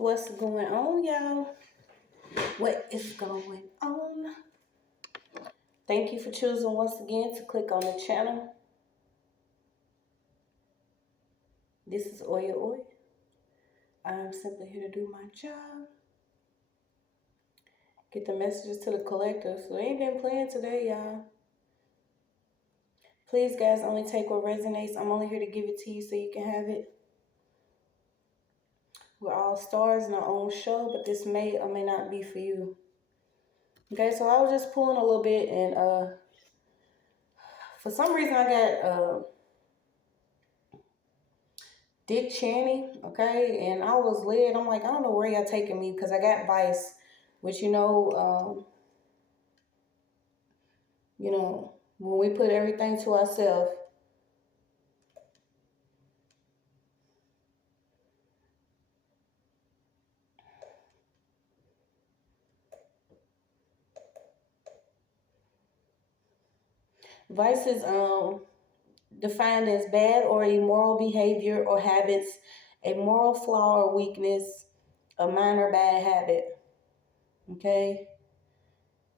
What's going on, y'all? What is going on? Thank you for choosing once again to click on the channel. This is OYAOY. I'm simply here to do my job. Get the messages to the collective. So they ain't been playing today, y'all. Please, guys, only take what resonates. I'm only here to give it to you so you can have it. We're all stars in our own show, but this may or may not be for you. Okay, so I was just pulling a little bit, and for some reason I got Dick Cheney, okay, and I was led. I'm like, I don't know where y'all taking me because I got Vice, which when we put everything to ourselves. Vice is defined as bad or immoral behavior or habits, a moral flaw or weakness, a minor bad habit. Okay.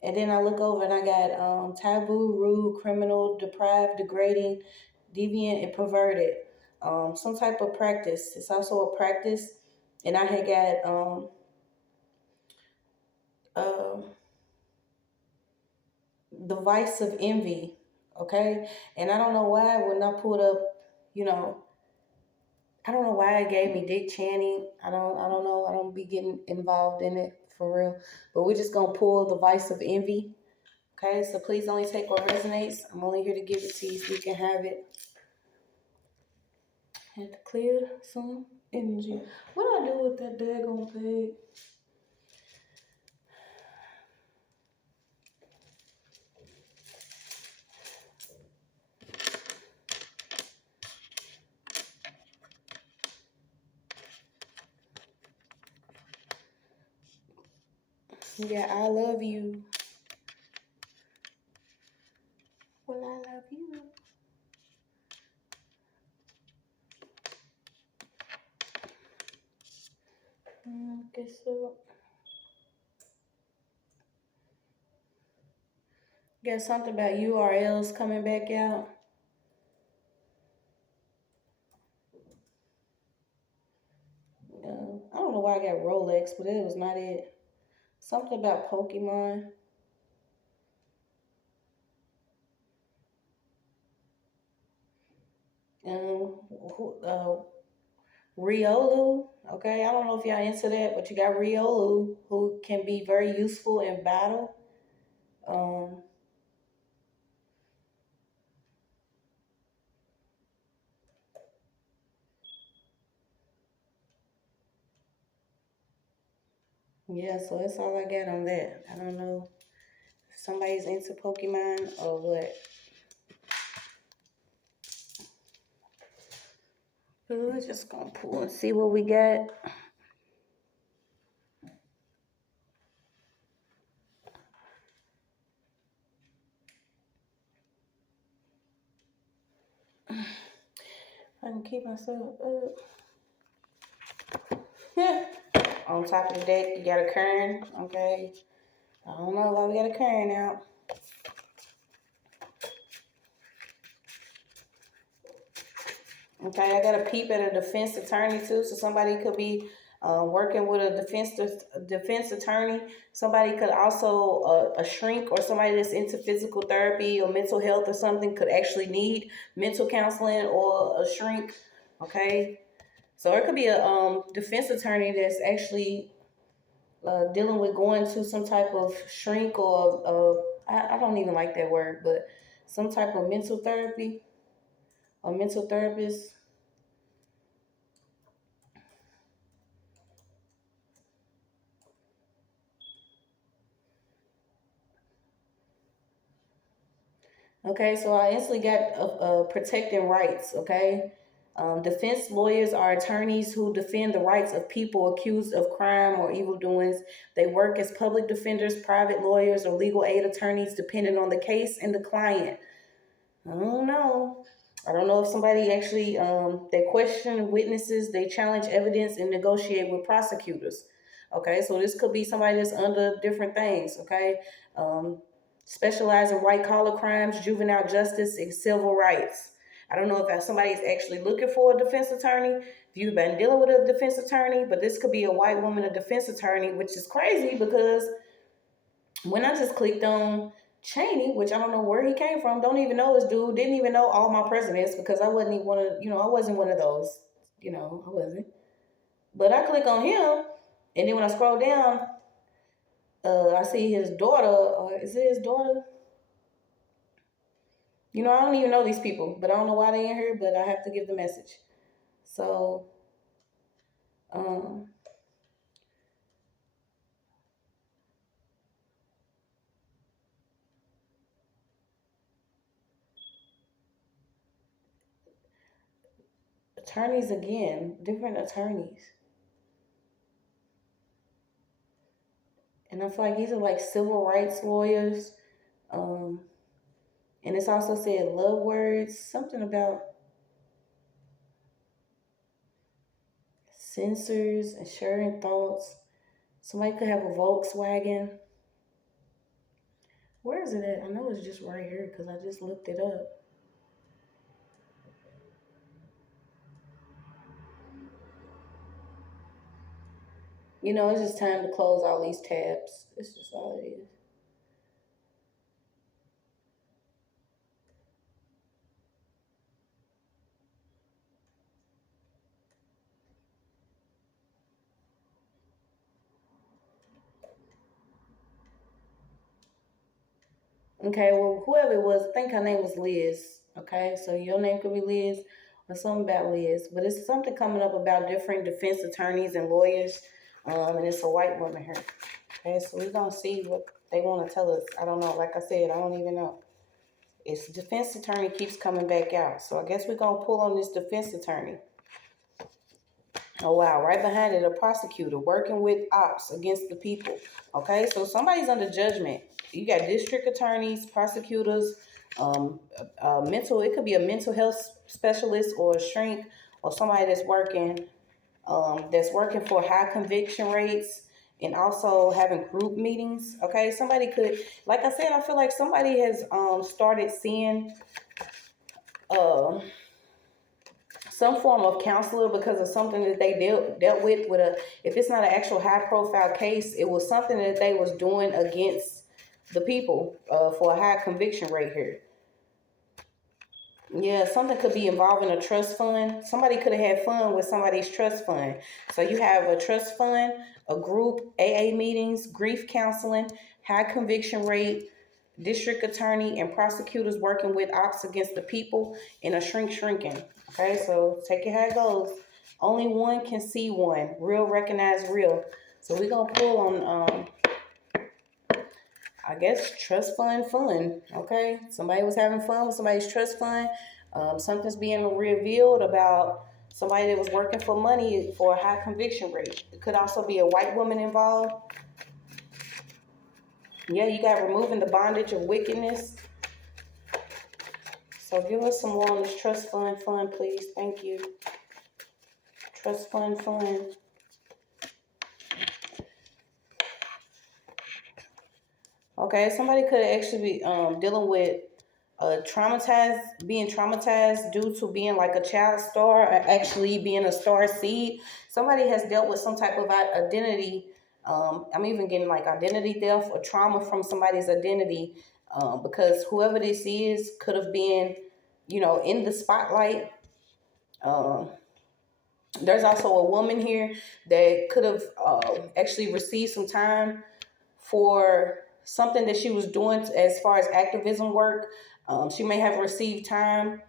And then I look over and I got taboo, rude, criminal, deprived, degrading, deviant, and perverted. Some type of practice. It's also a practice. And I had got the vice of envy. Okay. And I don't know why when I pulled up, I don't know why it gave me Dick Cheney. I don't know. I don't be getting involved in it for real. But we're just gonna pull the vice of envy. Okay, so please only take what resonates. I'm only here to give it to you so you can have it. Had to clear some energy. What do I do with that daggone pig? Yeah, I love you. Well, I love you. Guess so. Got something about URLs coming back out. I don't know why I got Rolex, but it was not it. Something about Pokemon. Riolu, okay, I don't know if y'all into that, but you got Riolu, who can be very useful in battle. Yeah, so that's all I got on that. I don't know if somebody's into Pokemon or what. But we're just gonna pull and see what we got. I can keep myself up. On top of the deck, you got a Kern, okay? I don't know why we got a Kern out. Okay, I got a peep at a defense attorney too, so somebody could be working with a defense attorney. Somebody could also, a shrink or somebody that's into physical therapy or mental health or something could actually need mental counseling or a shrink, okay? So it could be a defense attorney that's actually dealing with going to some type of shrink or, I don't even like that word, but some type of mental therapy, a mental therapist. Okay, so I instantly got protecting rights, okay? Defense lawyers are attorneys who defend the rights of people accused of crime or evil doings. They work as public defenders, private lawyers, or legal aid attorneys, depending on the case and the client. I don't know. I don't know if somebody actually they question witnesses, they challenge evidence, and negotiate with prosecutors. Okay, so this could be somebody that's under different things. Okay, um, specialize in white collar crimes, juvenile justice, and civil rights. I don't know if somebody's actually looking for a defense attorney. If you've been dealing with a defense attorney, but this could be a white woman, a defense attorney, which is crazy because when I just clicked on Cheney, which I don't know where he came from, don't even know this dude, didn't even know all my presidents because I wasn't even one of, I wasn't one of those, I wasn't. But I click on him, and then when I scroll down, I see his daughter. Is it his daughter? I don't even know these people, but I don't know why they in here, but I have to give the message. So, um, attorneys again, different attorneys. And I feel like these are like civil rights lawyers. Um, and it's also said love words, something about sensors, ensuring thoughts. Somebody could have a Volkswagen. Where is it at? I know it's just right here because I just looked it up. It's just time to close all these tabs. It's just all it is. Okay, well, whoever it was, I think her name was Liz. Okay, so your name could be Liz or something about Liz. But it's something coming up about different defense attorneys and lawyers. And it's a white woman here. Okay, so we're going to see what they want to tell us. I don't know. Like I said, I don't even know. It's defense attorney keeps coming back out. So I guess we're going to pull on this defense attorney. Oh, wow. Right behind it, a prosecutor working with ops against the people. Okay, so somebody's under judgment. You got district attorneys, prosecutors, it could be a mental health specialist or a shrink or somebody that's working for high conviction rates and also having group meetings. Okay, somebody could, like I said, I feel like somebody has started seeing some form of counselor because of something that they dealt with if it's not an actual high profile case, it was something that they was doing against the people for a high conviction rate here. Yeah, something could be involving a trust fund. Somebody could have had fun with somebody's trust fund. So you have a trust fund, a group, AA meetings, grief counseling, high conviction rate, district attorney, and prosecutors working with ops against the people, and a shrinking. Okay, so take it how it goes. Only one can see one. Real recognize real. So we're gonna pull on I guess trust fund fun. Okay, somebody was having fun with somebody's trust fund. Something's being revealed about somebody that was working for money for a high conviction rate. It could also be a white woman involved. Yeah, you got removing the bondage of wickedness. So give us some more on this trust fund please. Thank you. Trust fund. Okay, somebody could actually be dealing with being traumatized due to being like a child star or actually being a star seed. Somebody has dealt with some type of identity. I'm even getting like identity theft or trauma from somebody's identity because whoever this is could have been, in the spotlight. Um, there's also a woman here that could have actually received some time for something that she was doing as far as activism work. She may have received time,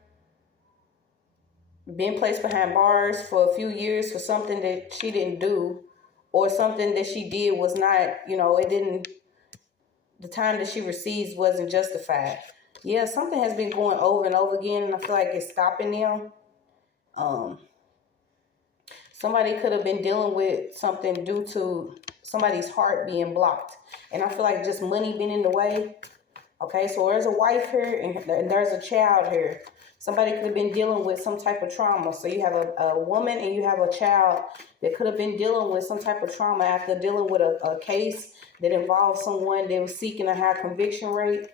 been placed behind bars for a few years for something that she didn't do, or something that she did was not, the time that she receives wasn't justified. Yeah, something has been going over and over again, and I feel like it's stopping them. Um, Somebody could have been dealing with something due to somebody's heart being blocked. And I feel like just money being in the way. Okay, so there's a wife here and there's a child here. Somebody could have been dealing with some type of trauma. So you have a woman and you have a child that could have been dealing with some type of trauma after dealing with a case that involved someone that was seeking a high conviction rate.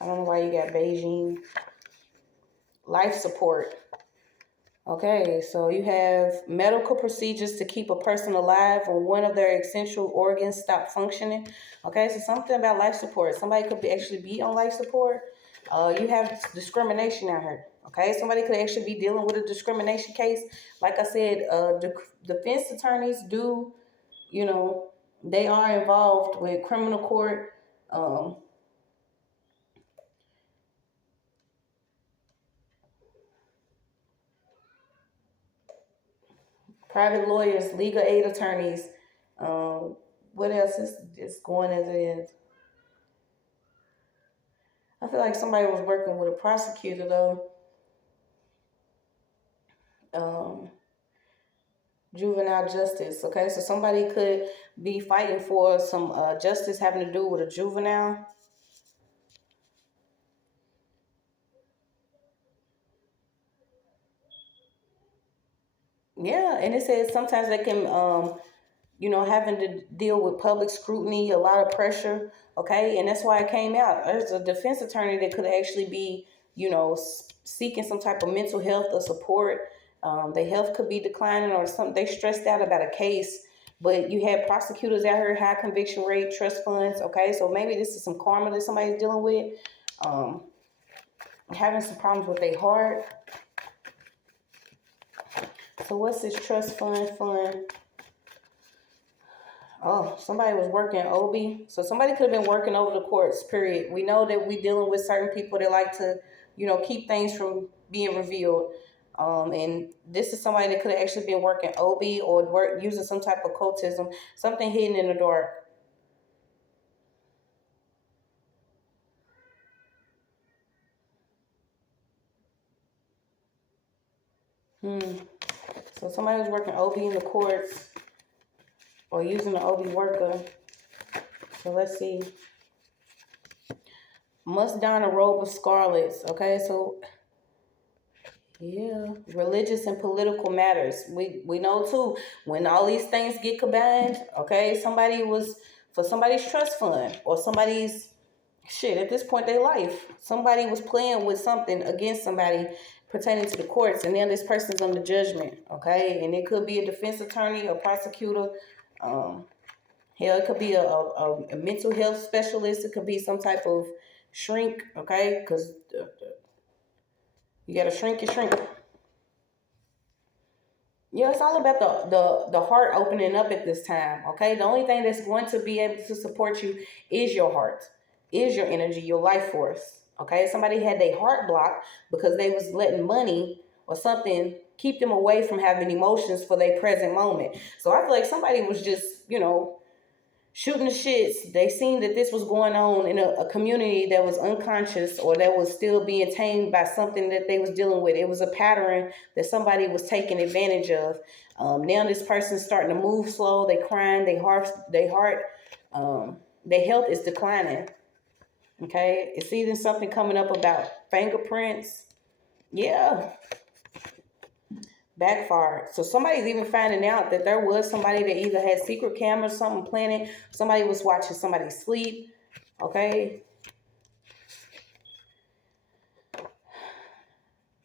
I don't know why you got Beijing. Life support. Okay, so you have medical procedures to keep a person alive when one of their essential organs stop functioning. Okay, so something about life support. Somebody could actually be on life support. You have discrimination out here. Okay, somebody could actually be dealing with a discrimination case. Like I said, defense attorneys do, they are involved with criminal court. Private lawyers, legal aid attorneys. What else is just going as it is? I feel like somebody was working with a prosecutor though. Juvenile justice. Okay, so somebody could be fighting for some justice having to do with a juvenile. Yeah, and it says sometimes they can having to deal with public scrutiny, a lot of pressure, okay? And that's why it came out. There's a defense attorney that could actually be, seeking some type of mental health or support. Their health could be declining or something. They stressed out about a case, but you had prosecutors out here, high conviction rate, trust funds, okay? So maybe this is some karma that somebody's dealing with, having some problems with their heart. So what's this trust fund? Oh, somebody was working OB. So somebody could have been working over the courts, period. We know that we dealing with certain people that like to, keep things from being revealed. And this is somebody that could have actually been working OB or using some type of cultism, something hidden in the dark. So somebody was working OB in the courts or using the OB worker. So let's see. Must don a robe of scarlets. Okay, so yeah, religious and political matters. We know too, when all these things get combined, okay, somebody was for somebody's trust fund or somebody's shit at this point in their life. Somebody was playing with something against somebody pertaining to the courts, and then this person's under judgment, okay? And it could be a defense attorney, a prosecutor, hell, it could be a mental health specialist, it could be some type of shrink, okay? Because you gotta shrink your shrink. Yeah, it's all about the heart opening up at this time, okay? The only thing that's going to be able to support you is your heart, is your energy, your life force, okay? Somebody had their heart blocked because they was letting money or something keep them away from having emotions for their present moment. So I feel like somebody was just, shooting the shits. They seen that this was going on in a community that was unconscious or that was still being tamed by something that they was dealing with. It was a pattern that somebody was taking advantage of. Now this person's starting to move slow. They crying. Their health is declining. Okay, it's even something coming up about fingerprints. Yeah. Backfired. So somebody's even finding out that there was somebody that either had secret cameras, something planted, somebody was watching somebody sleep. Okay.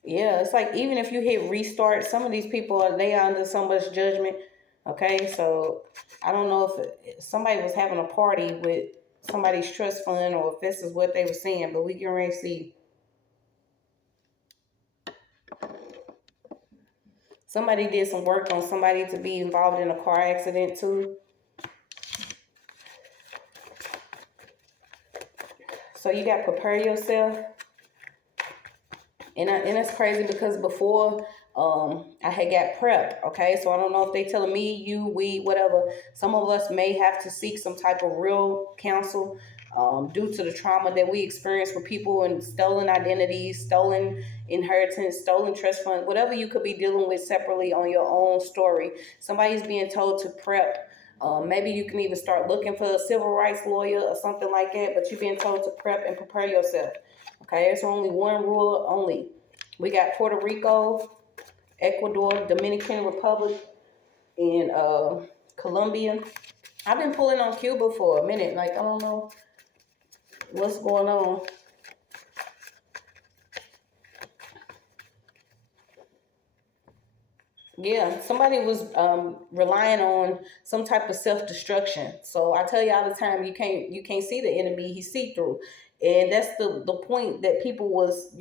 Yeah, it's like even if you hit restart, some of these people they are under so much judgment. Okay, so I don't know if somebody was having a party with somebody's trust fund or if this is what they were saying, but we can already see. Somebody did some work on somebody to be involved in a car accident too. So you got to prepare yourself. And it's crazy because before I had got prep, okay? So I don't know if they telling me, you, we, whatever. Some of us may have to seek some type of real counsel due to the trauma that we experience with people and stolen identities, stolen inheritance, stolen trust fund, whatever you could be dealing with separately on your own story. Somebody's being told to prep Maybe you can even start looking for a civil rights lawyer or something like that, but you're being told to prep and prepare yourself. Okay, there's only one rule only. We got Puerto Rico, Ecuador, Dominican Republic, and Colombia. I've been pulling on Cuba for a minute. Like, I don't know what's going on. Yeah, somebody was relying on some type of self-destruction. So I tell you all the time, you can't see the enemy; he's see-through, and that's the point that people was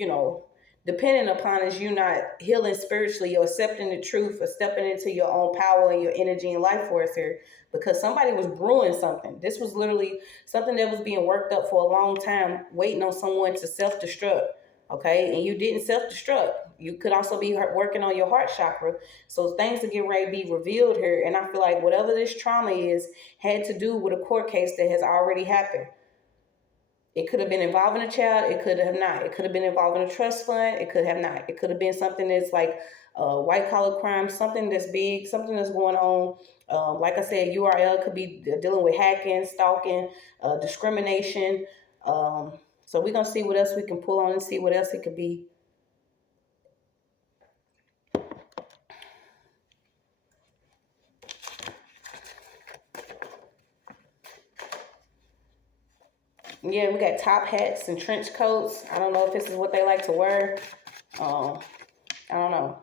dependent upon is you not healing spiritually or accepting the truth or stepping into your own power and your energy and life force here, because somebody was brewing something. This was literally something that was being worked up for a long time, waiting on someone to self-destruct. Okay, and you didn't self-destruct. You could also be working on your heart chakra. So things are getting ready to be revealed here. And I feel like whatever this trauma is had to do with a court case that has already happened. It could have been involving a child. It could have not. It could have been involving a trust fund. It could have not. It could have been something that's like white collar crime, something that's big, something that's going on. Like I said, URL could be dealing with hacking, stalking, discrimination. So we're going to see what else we can pull on and see what else it could be. Yeah, we got top hats and trench coats. I don't know if this is what they like to wear. I don't know.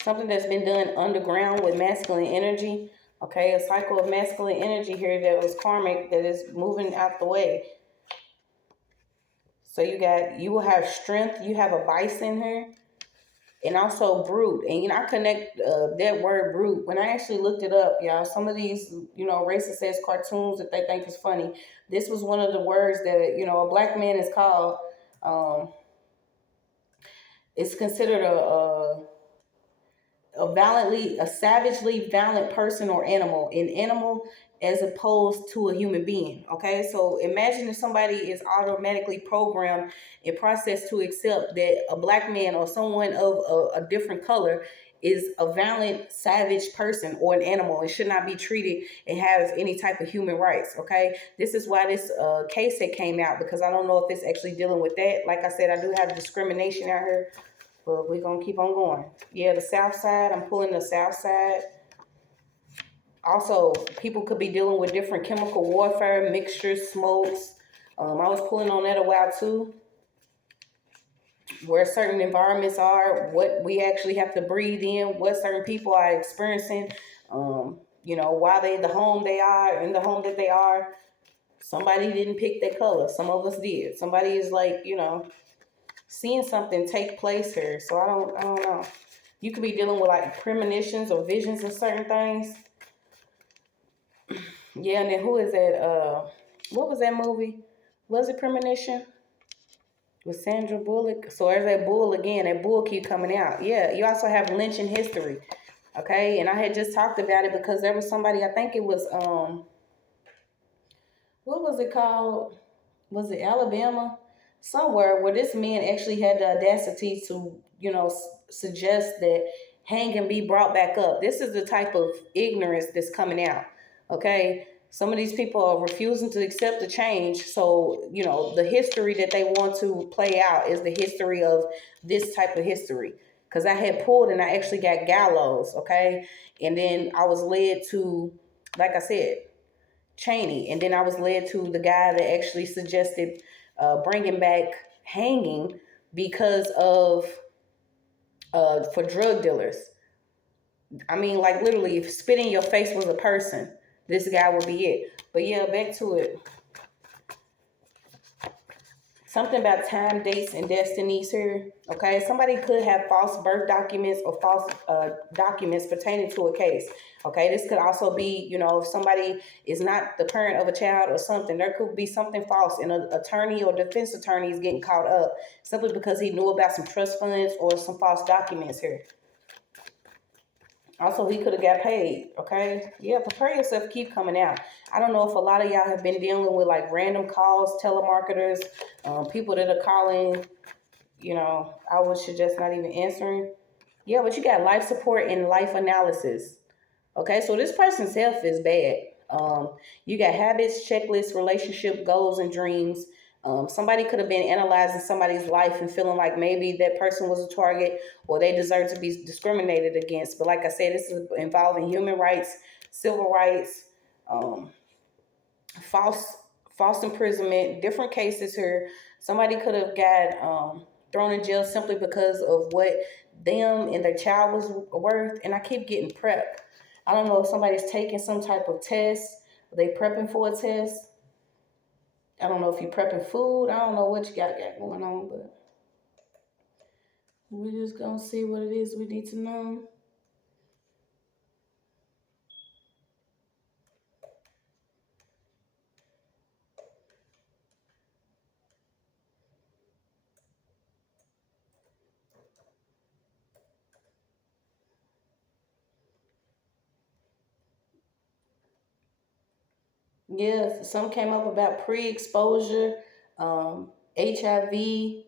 Something that's been done underground with masculine energy. Okay, a cycle of masculine energy here that was karmic that is moving out the way. So you will have strength. You have a bison here. And also brute. And I connect that word brute. When I actually looked it up, y'all, some of these, racist ass cartoons that they think is funny. This was one of the words that, a black man is called. It's considered a savagely violent person or animal. An animal as opposed to a human being. Okay, so imagine if somebody is automatically programmed and processed to accept that a black man or someone of a different color is a violent, savage person or an animal and should not be treated and have any type of human rights. Okay, this is why this case that came out, because I don't know if it's actually dealing with that. Like I said, I do have discrimination out here, but we're gonna keep on going. Yeah, the south side, I'm pulling the south side. Also, people could be dealing with different chemical warfare, mixtures, smokes. I was pulling on that a while too. Where certain environments are, what we actually have to breathe in, what certain people are experiencing, why they the home they are, in the home that they are. Somebody didn't pick their color. Some of us did. Somebody is like, seeing something take place here. So I don't know. You could be dealing with like premonitions or visions of certain things. Yeah, and then who is that? What was that movie? Was it Premonition? With Sandra Bullock? So there's that bull again. That bull keep coming out. Yeah, you also have lynching history. Okay, and I had just talked about it because there was somebody, I think it was, what was it called? Was it Alabama? Somewhere where this man actually had the audacity to, suggest that hanging be brought back up. This is the type of ignorance that's coming out. Okay, some of these people are refusing to accept the change. So, the history that they want to play out is the history of this type of history. Because I had pulled and I actually got gallows, okay? And then I was led to, like I said, Cheney. And then I was led to the guy that actually suggested bringing back hanging because of, for drug dealers. I mean, like literally, if spit in your face was a person, this guy would be it. But yeah, back to it. Something about time, dates, and destinies here. Okay, somebody could have false birth documents or false documents pertaining to a case. Okay, this could also be, if somebody is not the parent of a child or something, there could be something false, and an attorney or defense attorney is getting caught up simply because he knew about some trust funds or some false documents here. Also, he could have got paid, okay? Yeah, prepare yourself, keep coming out. I don't know if a lot of y'all have been dealing with like random calls, telemarketers, people that are calling, I would suggest not even answering. Yeah, but you got life support and life analysis. Okay, so this person's health is bad. You got habits, checklists, relationship goals, and dreams. Somebody could have been analyzing somebody's life and feeling like maybe that person was a target or they deserve to be discriminated against. But like I said, this is involving human rights, civil rights, um, false false imprisonment, different cases here. Somebody could have got thrown in jail simply because of what them and their child was worth. And I keep getting prep. I don't know if somebody's taking some type of test. Are they prepping for a test? I don't know if you're prepping food. I don't know what you got going on, but we're just gonna see what it is we need to know. Yeah, some came up about pre-exposure, HIV,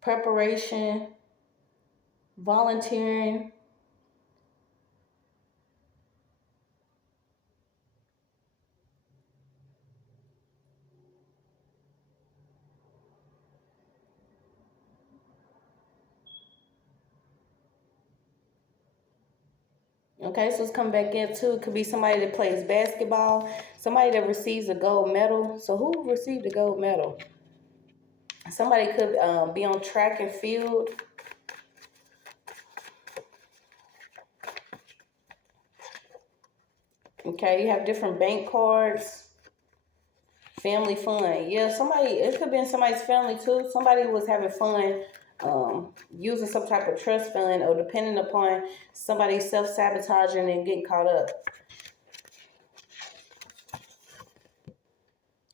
preparation, volunteering. Okay, so it's coming back in too. It could be somebody that plays basketball, somebody that receives a gold medal. So who received a gold medal? Somebody could be on track and field. Okay, you have different bank cards. Family fun. Yeah, somebody, it could be in somebody's family too. Somebody was having fun using some type of trust fund or depending upon somebody self-sabotaging and getting caught up.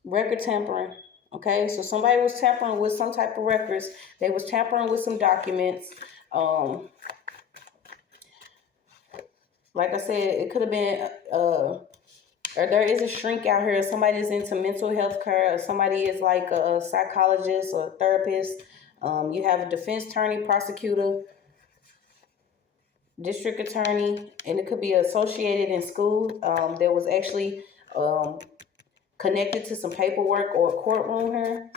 Record tampering. Okay, so somebody was tampering with some type of records. They was tampering with some documents. Like I said, it could have been or there is a shrink out here. Somebody is into mental health care, or somebody is like a psychologist or a therapist. You have a defense attorney, prosecutor, district attorney, and it could be associated in school. There was actually connected to some paperwork or a courtroom here.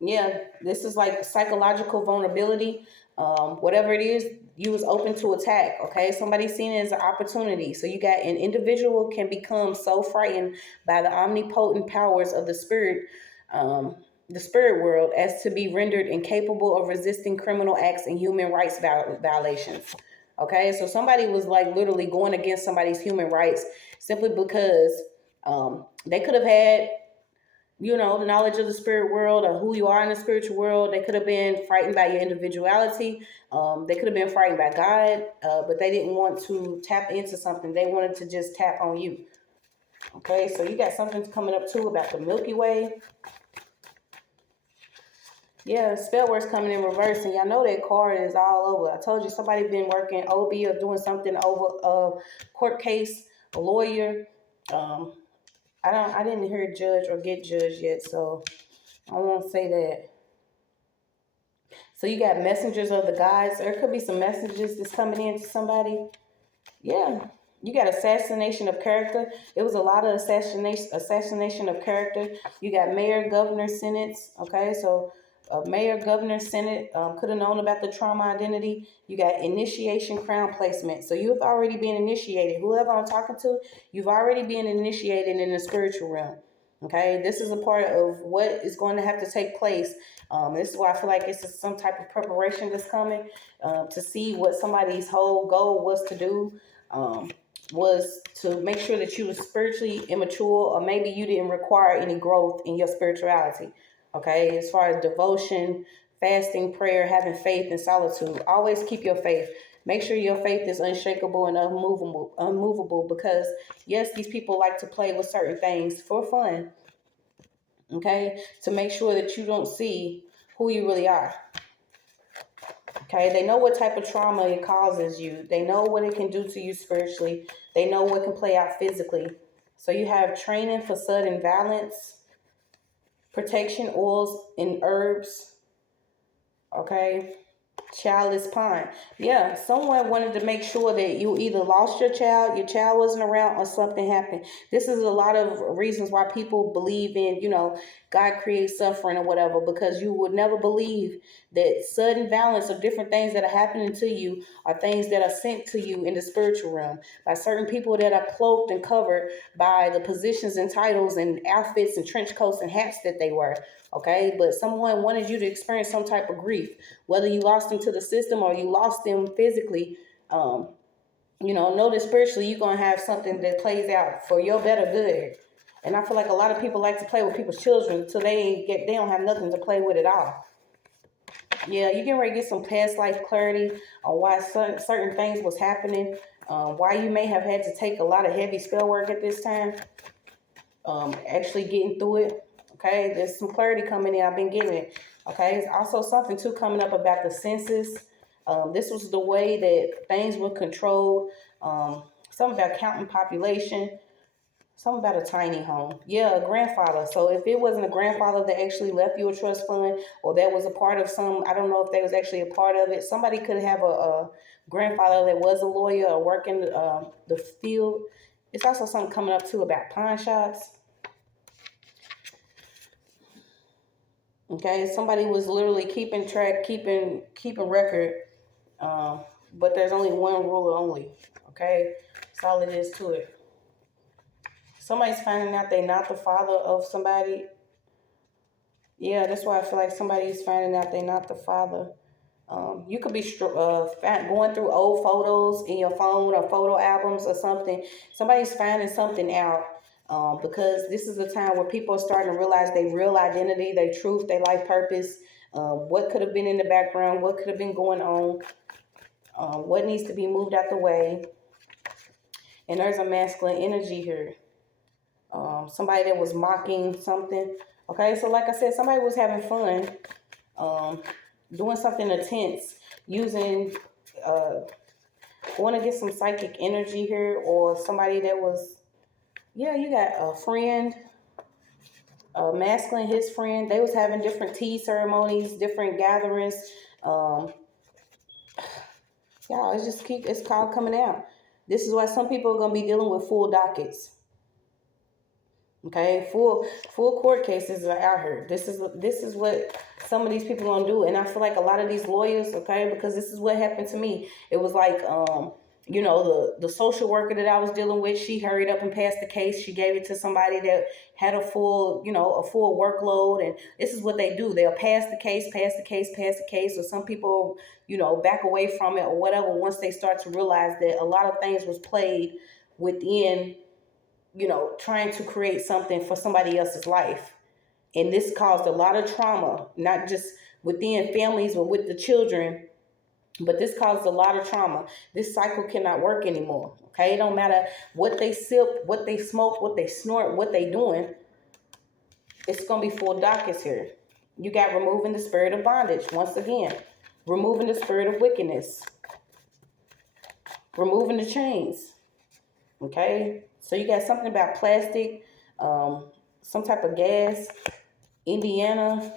Yeah, this is like psychological vulnerability. Whatever it is, you was open to attack. Okay, somebody's seen it as an opportunity. So you got an individual can become so frightened by the omnipotent powers of um, the spirit world, as to be rendered incapable of resisting criminal acts and human rights violations. Okay, so somebody was like literally going against somebody's human rights simply because they could have had the knowledge of the spirit world or who you are in the spiritual world. They could have been frightened by your individuality. They could have been frightened by God, but they didn't want to tap into something. They wanted to just tap on you. Okay, so you got something coming up too about the Milky Way. Yeah, spell work's coming in reverse, and y'all know that card is all over. I told you somebody been working OB or doing something over a court case, a lawyer. Um, I didn't hear judge or get judged yet, so I won't say that. So you got messengers of the gods. There could be some messages that's coming in to somebody. Yeah. You got assassination of character. It was a lot of assassination of character. You got mayor, governor, senates. Okay, so mayor, governor, senate could have known about the trauma identity. You got initiation, crown placement. So you have already been initiated. Whoever I'm talking to, you've already been initiated in the spiritual realm. Okay, this is a part of what is going to have to take place. This is why I feel like it's some type of preparation that's coming to see what somebody's whole goal was to do. Was to make sure that you were spiritually immature, or maybe you didn't require any growth in your spirituality. Okay, as far as devotion, fasting, prayer, having faith, and solitude, always keep your faith. Make sure your faith is unshakable and unmovable, because yes, these people like to play with certain things for fun. Okay, to make sure that you don't see who you really are. Okay, they know what type of trauma it causes you. They know what it can do to you spiritually. They know what can play out physically. So you have training for sudden violence, protection oils and herbs. Okay. Childless pawn. Yeah, someone wanted to make sure that you either lost your child wasn't around, or something happened. This is a lot of reasons why people believe in, God creates suffering or whatever, because you would never believe that sudden violence or different things that are happening to you are things that are sent to you in the spiritual realm by certain people that are cloaked and covered by the positions and titles and outfits and trench coats and hats that they wear. Okay, but someone wanted you to experience some type of grief, whether you lost them to the system or you lost them physically. Know that spiritually you're gonna have something that plays out for your better good. And I feel like a lot of people like to play with people's children until they don't have nothing to play with at all. Yeah, you can ready to get some past life clarity on why certain things was happening, why you may have had to take a lot of heavy spell work at this time, actually getting through it. Okay, there's some clarity coming in. I've been getting it. Okay, there's also something too coming up about the census. This was the way that things were controlled. Something about counting population. Something about a tiny home. Yeah, a grandfather. So if it wasn't a grandfather that actually left you a trust fund, or that was a part of I don't know if they was actually a part of it. Somebody could have a grandfather that was a lawyer or working the field. It's also something coming up too about pawn shops. Okay, somebody was literally keeping track, keeping record, but there's only one ruler only. Okay, that's all it is to it. Somebody's finding out they're not the father of somebody. Yeah, that's why I feel like somebody's finding out they're not the father. You could be going through old photos in your phone or photo albums or something. Somebody's finding something out. Because this is a time where people are starting to realize their real identity, their truth, their life purpose, what could have been in the background, what could have been going on, what needs to be moved out the way. And there's a masculine energy here. Somebody that was mocking something. Okay, so like I said, somebody was having fun, doing something intense, using, want to get some psychic energy here, or somebody that was, yeah, you got a friend, masculine, his friend. They was having different tea ceremonies, different gatherings. Yeah, it's called coming out. This is why some people are gonna be dealing with full dockets. Okay, full court cases are out here. This is what some of these people are gonna do, and I feel like a lot of these lawyers, okay, because this is what happened to me. It was like, the social worker that I was dealing with, she hurried up and passed the case. She gave it to somebody that had a full workload, and this is what they do. They'll pass the case, or some people, back away from it or whatever once they start to realize that a lot of things was played within, trying to create something for somebody else's life. And this caused a lot of trauma, not just within families but with the children. But this caused a lot of trauma. This cycle cannot work anymore. Okay, it don't matter what they sip, what they smoke, what they snort, what they doing. It's gonna be full dockets here. You got removing the spirit of bondage once again, removing the spirit of wickedness, removing the chains. Okay, so you got something about plastic, some type of gas, Indiana,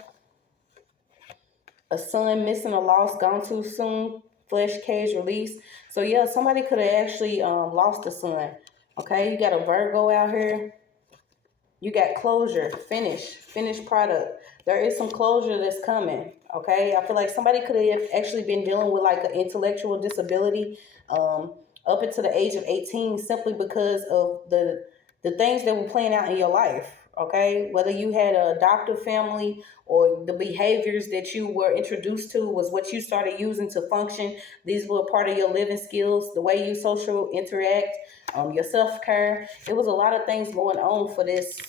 a son missing or lost, gone too soon, flesh cage release. So yeah, somebody could have actually lost a son. Okay, you got a Virgo out here. You got closure, finished product. There is some closure that's coming. Okay, I feel like somebody could have actually been dealing with like an intellectual disability up until the age of 18, simply because of the things that were playing out in your life. Okay, whether you had a adoptive family or the behaviors that you were introduced to was what you started using to function. These were part of your living skills, the way you social interact, your self-care. It was a lot of things going on for this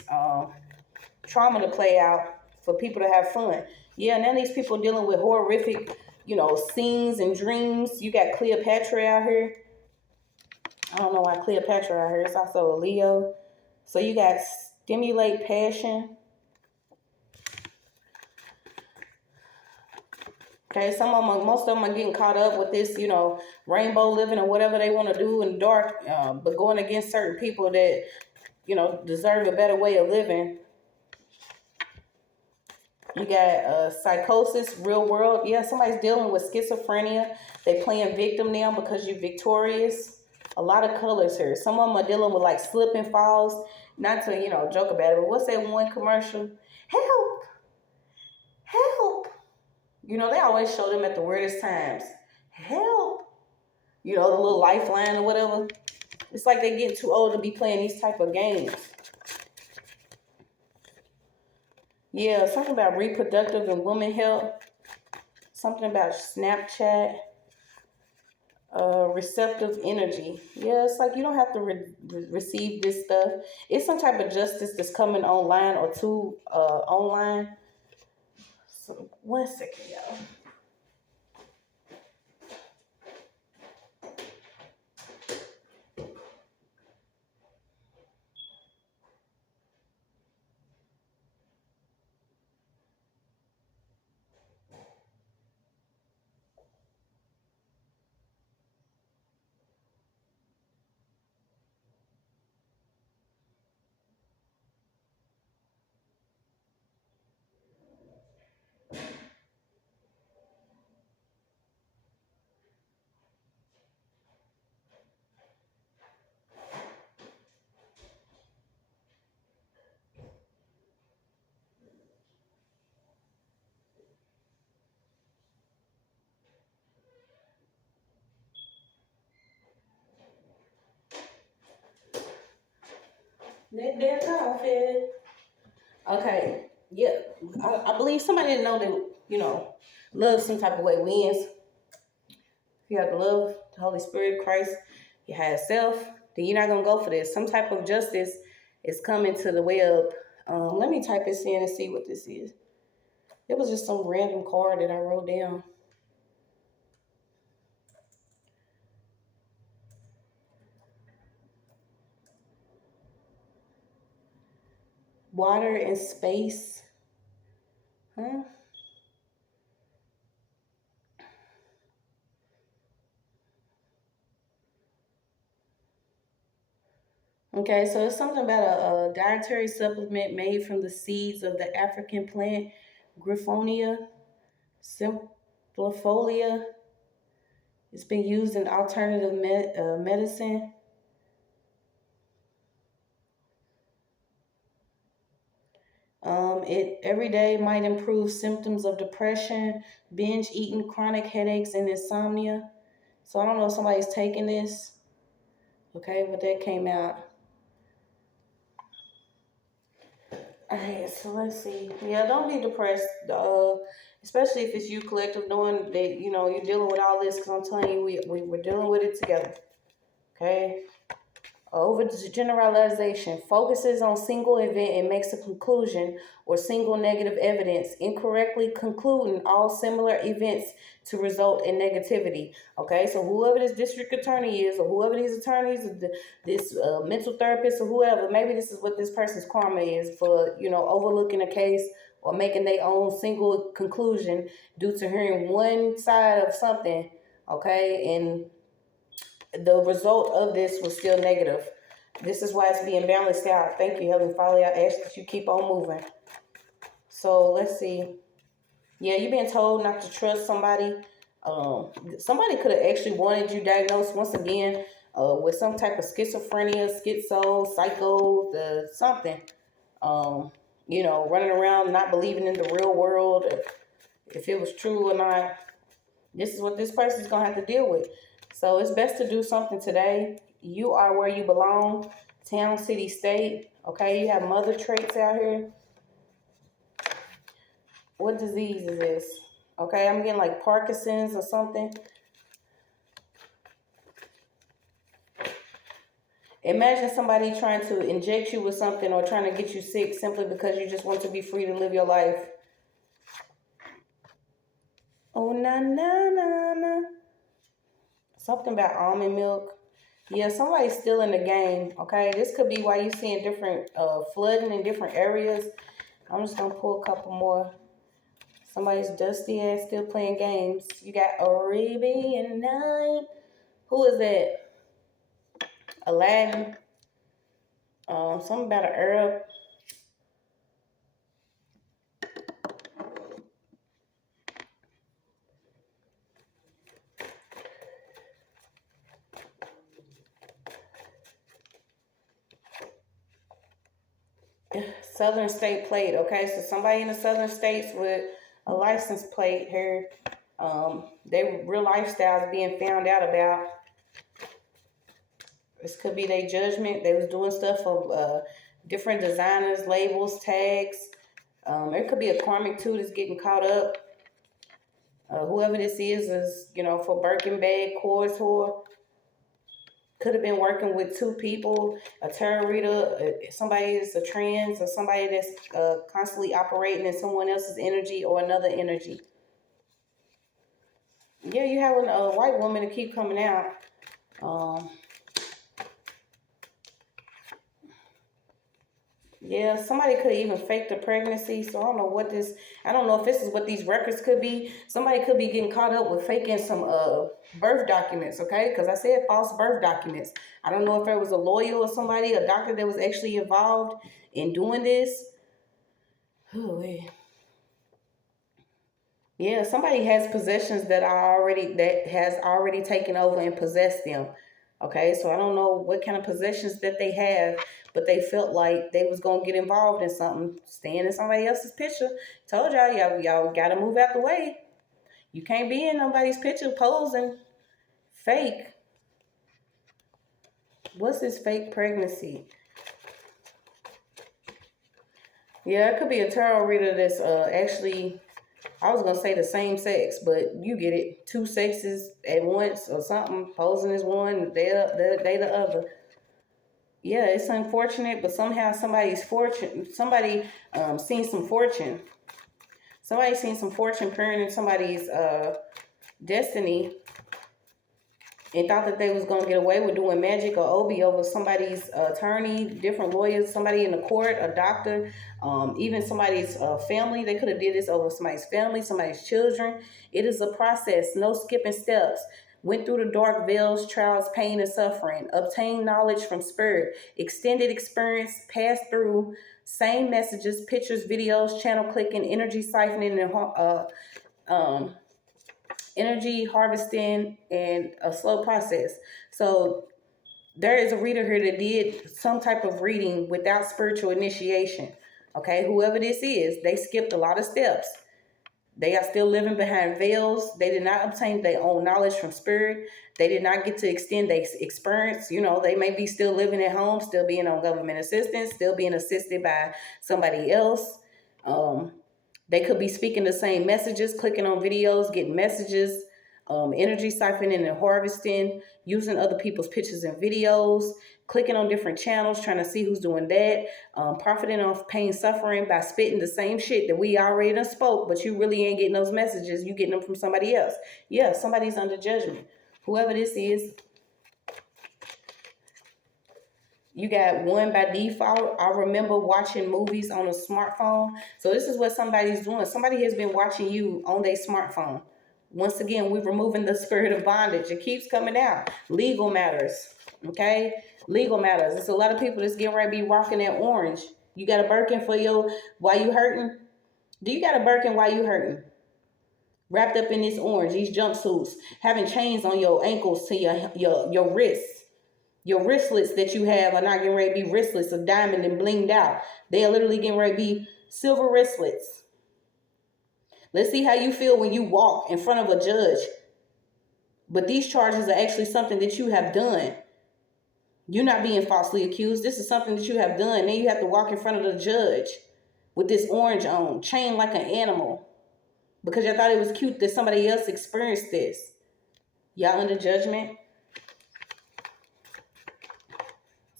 trauma to play out, for people to have fun. Yeah, now these people dealing with horrific, scenes and dreams. You got Cleopatra out here. I don't know why Cleopatra out here. It's also a Leo. So you got stimulate passion. Okay, most of them are getting caught up with this, rainbow living or whatever they want to do in the dark, but going against certain people that, deserve a better way of living. You got psychosis, real world. Yeah, somebody's dealing with schizophrenia. They playing victim now because you're victorious. A lot of colors here. Some of them are dealing with like slip and falls. Not to, joke about it, but what's that one commercial? Help! Help! They always show them at the weirdest times. Help! The little lifeline or whatever. It's like they're getting too old to be playing these type of games. Yeah, something about reproductive and women health. Something about Snapchat. Receptive energy. Yeah, it's like you don't have to receive this stuff. It's some type of justice that's coming online or to online. So 1 second, y'all. That damn coffee. Okay, yeah. I believe somebody didn't know that, love some type of way wins. If you have the love, the Holy Spirit, Christ, your higher self, then you're not going to go for this. Some type of justice is coming to the way up. Let me type this in and see what this is. It was just some random card that I wrote down. Water and space. Huh? Okay, so it's something about a dietary supplement made from the seeds of the African plant Griffonia simplifolia. It's been used in alternative medicine. It every day might improve symptoms of depression, binge eating, chronic headaches, and insomnia. So I don't know if somebody's taking this. Okay, but that came out. Alright, so let's see. Yeah, don't be depressed, especially if it's you collective, knowing that you're dealing with all this. Because I'm telling you, we're dealing with it together. Okay. Over generalization focuses on single event and makes a conclusion or single negative evidence, incorrectly concluding all similar events to result in negativity. Okay, so whoever this district attorney is, or whoever these attorneys, this mental therapist, or whoever, maybe this is what this person's karma is for, overlooking a case or making their own single conclusion due to hearing one side of something. Okay, and the result of this was still negative. This is why it's being balanced out. Thank you, Heavenly Father. I ask that you keep on moving. So let's see. Yeah, you're being told not to trust somebody. Somebody could have actually wanted you diagnosed once again with some type of schizophrenia, schizo, psycho, something. Running around not believing in the real world, if it was true or not. This is what this person's going to have to deal with. So it's best to do something today. You are where you belong. Town, city, state. Okay, you have mother traits out here. What disease is this? Okay, I'm getting like Parkinson's or something. Imagine somebody trying to inject you with something or trying to get you sick simply because you just want to be free to live your life. Oh, na, na, na, na. Something about almond milk. Yeah, somebody's still in the game, okay? This could be why you're seeing different flooding in different areas. I'm just going to pull a couple more. Somebody's dusty ass still playing games. You got Arabian Night. Who is that? Aladdin. Something about an Arab. Southern state plate. Okay, so somebody in the southern states with a license plate here, their real lifestyles being found out about. This could be their judgment. They was doing stuff for different designers, labels, tags. It could be a karmic too that's getting caught up. Whoever this is, for Birkin bag, Kors whore. Could have been working with two people, a tarot reader, somebody that's a trans, or somebody that's constantly operating in someone else's energy or another energy. Yeah, you have a white woman to keep coming out. Yeah, somebody could even fake the pregnancy. So I don't know I don't know if this is what these records could be. Somebody could be getting caught up with faking some birth documents, okay? Because I said false birth documents. I don't know if there was a lawyer or somebody, a doctor that was actually involved in doing this. Oh, yeah, somebody has possessions that has already taken over and possessed them. Okay, so I don't know what kind of possessions that they have, but they felt like they was gonna get involved in something, staying in somebody else's picture. Told y'all gotta move out the way. You can't be in nobody's picture posing fake. What's this fake pregnancy? Yeah, it could be a tarot reader that's actually, I was gonna say the same sex, but you get it. Two sexes at once or something, posing as one, they the other. Yeah, it's unfortunate, but somehow somebody seen some fortune. Somebody seen some fortune peering in somebody's destiny and thought that they was going to get away with doing magic or obi over somebody's attorney, different lawyers, somebody in the court, a doctor, even somebody's family. They could have did this over somebody's family, somebody's children. It is a process, no skipping steps. Went through the dark veils, trials, pain, and suffering. Obtained knowledge from spirit. Extended experience, passed through same messages, pictures, videos, channel clicking, energy siphoning, and energy harvesting, and a slow process. So there is a reader here that did some type of reading without spiritual initiation. Okay, whoever this is, they skipped a lot of steps. They are still living behind veils. They did not obtain their own knowledge from spirit. They did not get to extend their experience. They may be still living at home, still being on government assistance, still being assisted by somebody else. They could be speaking the same messages, clicking on videos, getting messages, energy siphoning and harvesting, using other people's pictures and videos, clicking on different channels, trying to see who's doing that, profiting off pain, suffering by spitting the same shit that we already done spoke, but you really ain't getting those messages. You getting them from somebody else. Yeah, somebody's under judgment. Whoever this is, you got one by default. I remember watching movies on a smartphone. So this is what somebody's doing. Somebody has been watching you on their smartphone. Once again, we're removing the spirit of bondage. It keeps coming out. Legal matters. Okay? Legal matters. It's a lot of people that's getting ready to be rocking that orange. You got a Birkin for while you hurting? Do you got a Birkin while you hurting? Wrapped up in this orange, these jumpsuits, having chains on your ankles to your wrists. Your wristlets that you have are not getting ready to be wristlets of diamond and blinged out. They are literally getting ready to be silver wristlets. Let's see how you feel when you walk in front of a judge. But these charges are actually something that you have done. You're not being falsely accused. This is something that you have done. Then you have to walk in front of the judge with this orange on, chained like an animal. Because y'all thought it was cute that somebody else experienced this. Y'all under judgment.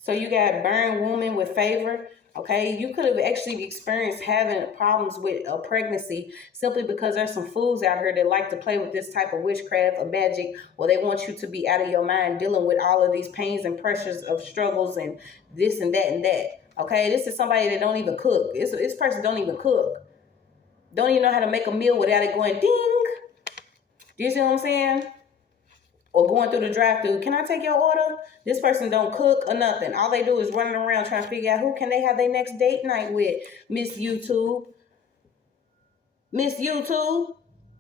So you got burned woman with favor. Okay, you could have actually experienced having problems with a pregnancy simply because there's some fools out here that like to play with this type of witchcraft or magic, or they want you to be out of your mind dealing with all of these pains and pressures of struggles and this and that and that. Okay, this is somebody that don't even cook. This person don't even cook. Don't even know how to make a meal without it going ding. Do you see what I'm saying? Or going through the drive-thru, can I take your order? This person don't cook or nothing. All they do is running around trying to figure out who can they have their next date night with. Miss YouTube. Miss YouTube.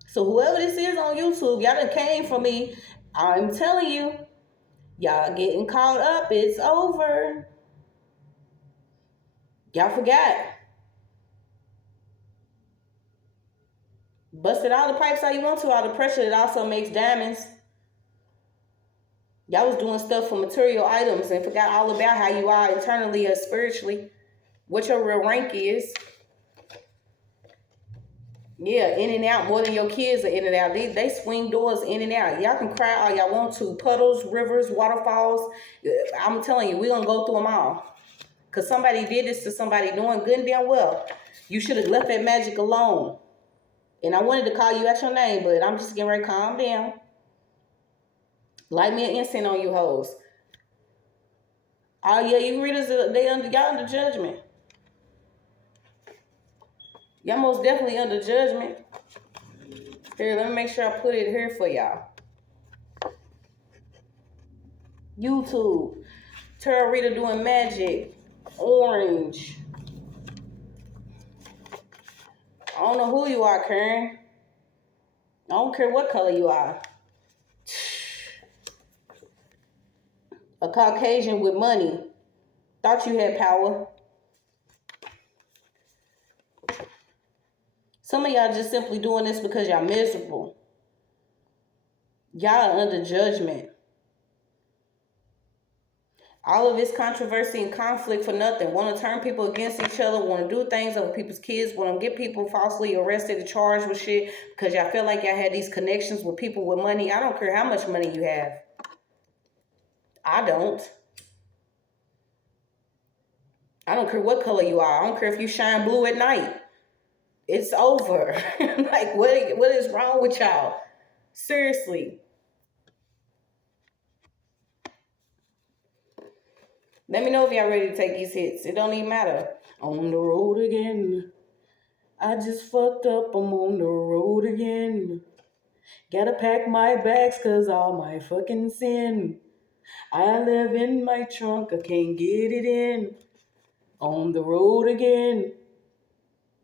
So whoever this is on YouTube, y'all done came for me. I'm telling you, y'all getting caught up. It's over. Y'all forgot. Busted all the pipes how you want to, all the pressure that also makes diamonds. Y'all was doing stuff for material items and forgot all about how you are internally or spiritually. What your real rank is. Yeah, in and out more than your kids are in and out. They swing doors in and out. Y'all can cry all y'all want to. Puddles, rivers, waterfalls. I'm telling you, we're going to go through them all. Because somebody did this to somebody doing good and damn well. You should have left that magic alone. And I wanted to call you out your name, but I'm just getting ready to calm down. Light me an incense on you hoes. Oh yeah, you readers, y'all under judgment. Y'all most definitely under judgment. Here, let me make sure I put it here for y'all. YouTube. Tarot reader doing magic. Orange. I don't know who you are, Karen. I don't care what color you are. A Caucasian with money. Thought you had power. Some of y'all just simply doing this because y'all miserable. Y'all are under judgment. All of this controversy and conflict for nothing. Want to turn people against each other. Want to do things over people's kids. Want to get people falsely arrested and charged with shit because y'all feel like y'all had these connections with people with money. I don't care how much money you have. I don't. I don't care what color you are. I don't care if you shine blue at night. It's over. Like, what is wrong with y'all? Seriously. Let me know if y'all ready to take these hits. It don't even matter. On the road again. I just fucked up. I'm on the road again. Gotta pack my bags cause all my fucking sin. I live in my trunk. I can't get it in. On the road again.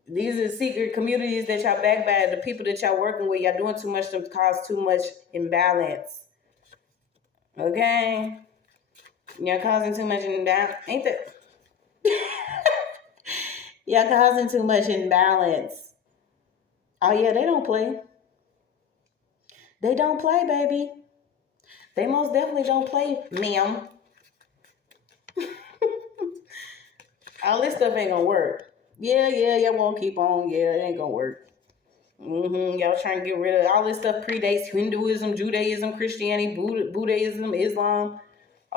These are secret communities that y'all back by. The people that y'all working with. Y'all doing too much to cause too much imbalance. Okay? Y'all causing too much imbalance. Ain't that? Y'all causing too much imbalance. Oh yeah, they don't play. They don't play, baby. They most definitely don't play, ma'am. All this stuff ain't gonna work. Yeah, y'all won't keep on. Yeah, it ain't gonna work. Y'all trying to get rid of all this stuff predates Hinduism, Judaism, Christianity, Buddhism, Islam.